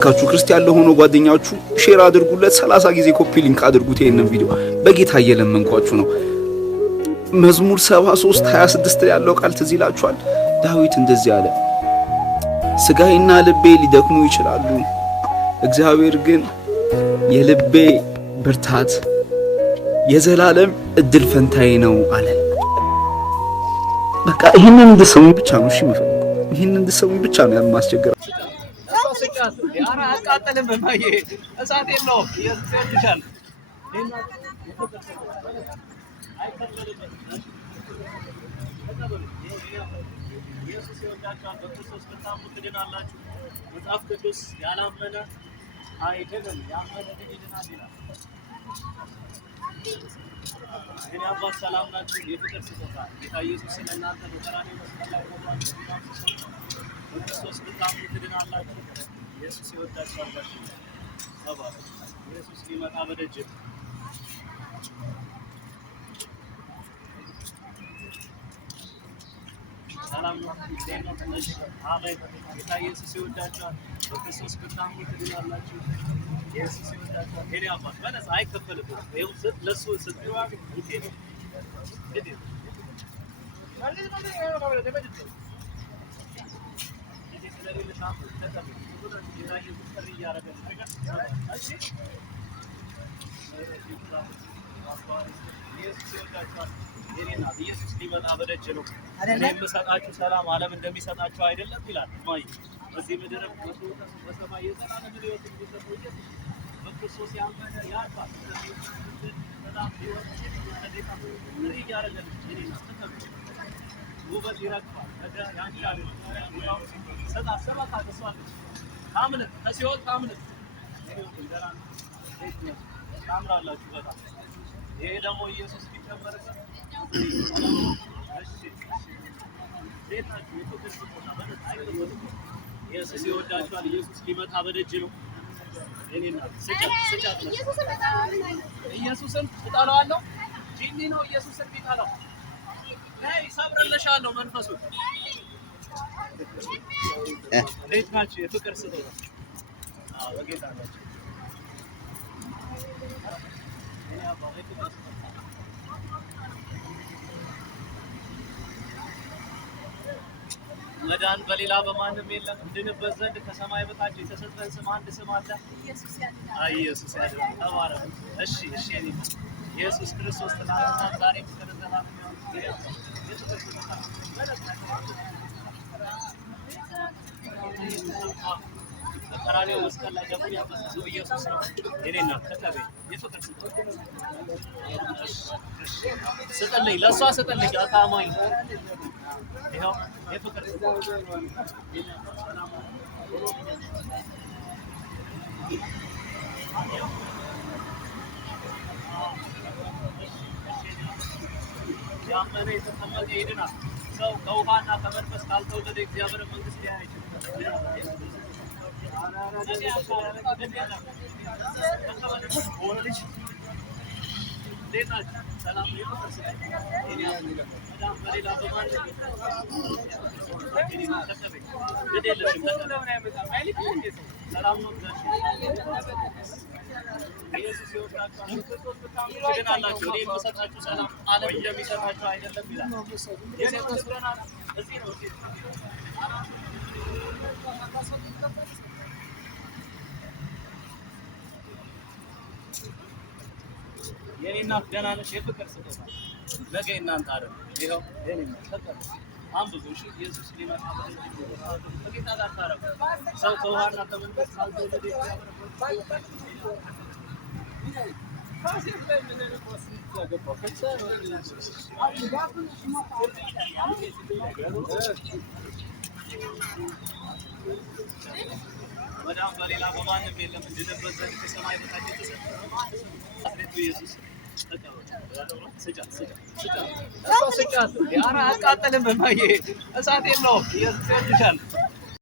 ካቹ ክርስቲያን ለሆኑ ጓደኛችሁ ሼር አድርጉለት 30 ጊዜ ኮፒ ሊንክ አድርጉት ይሄንን ቪዲዮ በጌታ እየለመንኳችሁ ነው። መዝሙር 73:26 ያለው ቃል ትዝ ይላችኋል። ዳዊት እንደዚህ አለ፣ ስጋዬና ልቤ ሊደክሙ ይችላሉ፣ እግዚአብሔር ግን የልቤ ብርታት የዘላለም እድል ፈንታዬ ነው አለ። በቃ ይሄንን እንድትሰሙኝ ብቻ ነው። እሺ ይሄንን እንድትሰሙኝ ብቻ ነው ያማስቸገር። ያራ አቃጠለም በማየ እሳት የለውም ይሰጥሻል። ኢየሱስ ይወዳችኋል። በክርስቶስ ብታምኑ ትድናላችሁ። መጽሐፍ ቅዱስ ያላመነ አይድንም፣ ያመነ ግን ይድናል ይላል። ግን አባት ሰላም ናችሁ። የፍቅር ስጦታ ጌታ ኢየሱስ ስለእናንተ በቀራንዮ መስቀል ላይ ቆሟል። በክርስቶስ ብታምኑ ትድናላችሁ። ኢየሱስ ይወዳችኋል። ኢየሱስ ሊመጣ በደጅ ነው። ሰላም ነው። አሜን። ጌታ ኢየሱስ ይወዳችኋል። በክርስቶስ ብታምኑ ትድናላችሁ። ኢየሱስ ይወዳችኋል። ሄዲ አባት በነፃ አይከፈልብህም። ይኸው ለእሱ ስትዋ ይሄ ኢየሱስ ሊመጣ በደጅ ነው። እኔ የምሰጣችሁ ሰላም ዓለም እንደሚሰጣችሁ አይደለም ይላል። ማይ በዚህ ምድር በሰማይ የዘላለም ሕይወት የሚሰጠው ኢየሱስ በክርስቶስ ያመነ ያልፋል። ሰላም ሕይወት ውበት ይረግፋል። ያንሻል ሰጣሰባት አገሷል ታምነት ከሲኦል ታምነት ታምራላችሁ በጣም ይሄ ደግሞ ኢየሱስ ቢጨመርበት ኢየሱስ ይወዳችኋል። ኢየሱስ ሊመጣ በደጅ ነው። ኢየሱስን እጠላዋለሁ ጂኒ ነው ኢየሱስን ቢጠላው ሰብረለሻለሁ መንፈሱ እንዴት ናችሁ? የፍቅር ስጦታ በጌታ ናቸው። መዳን በሌላ በማንም የለም፣ እንድንበት ዘንድ ከሰማይ በታች የተሰጠን ስም አንድ ስም አለ፣ ኢየሱስ ያድናል። ተባረኩ። እሺ እኔ ኢየሱስ ክርስቶስ ትናንትና ዛሬም እስከ ዘላለም ነው። በቀራንዮ መስቀል ላይ ደሙን ያፈሰሰው ኢየሱስ ነው። የኔና ተቀበል የፍቅር ስጠልኝ፣ ለእሷ ስጠልኝ። አታማኝ ይኸው የፍቅር ያመነ የተጠመቀ ይድናል። ሰው ከውሃና ከመንፈስ ካልተወለደ እግዚአብሔር መንግስት ሊያይ አይችልም። ኢየሱስ ይወዳችኋል። ትድናላችሁ። እኔ የምሰጣችሁ ሰላም ዓለም እንደሚሰጣችሁ አይደለም ይላል። ኢየሱስ ብለናል። እዚህ ነው የኔ እናት ደህና ነሽ? የፍቅር ስጦታ ነገ እናንተ አይደል? ይኸው የኔ እናት ተቀበል። አንብቡ። እሺ ኢየሱስ ሊመጣ በጌታ ጋር ታረቁ። ሰው ከውሃና ከመንፈስ ካልተወለደ መዳን በሌላ በማንም የለም፣ እንድንበት ዘንድ ከሰማይ በታች የተሰጠን ኢየሱስ ስጫት። ያራ አቃጠለም በማየ እሳት የለውም። ኢየሱስ ይወድሻል።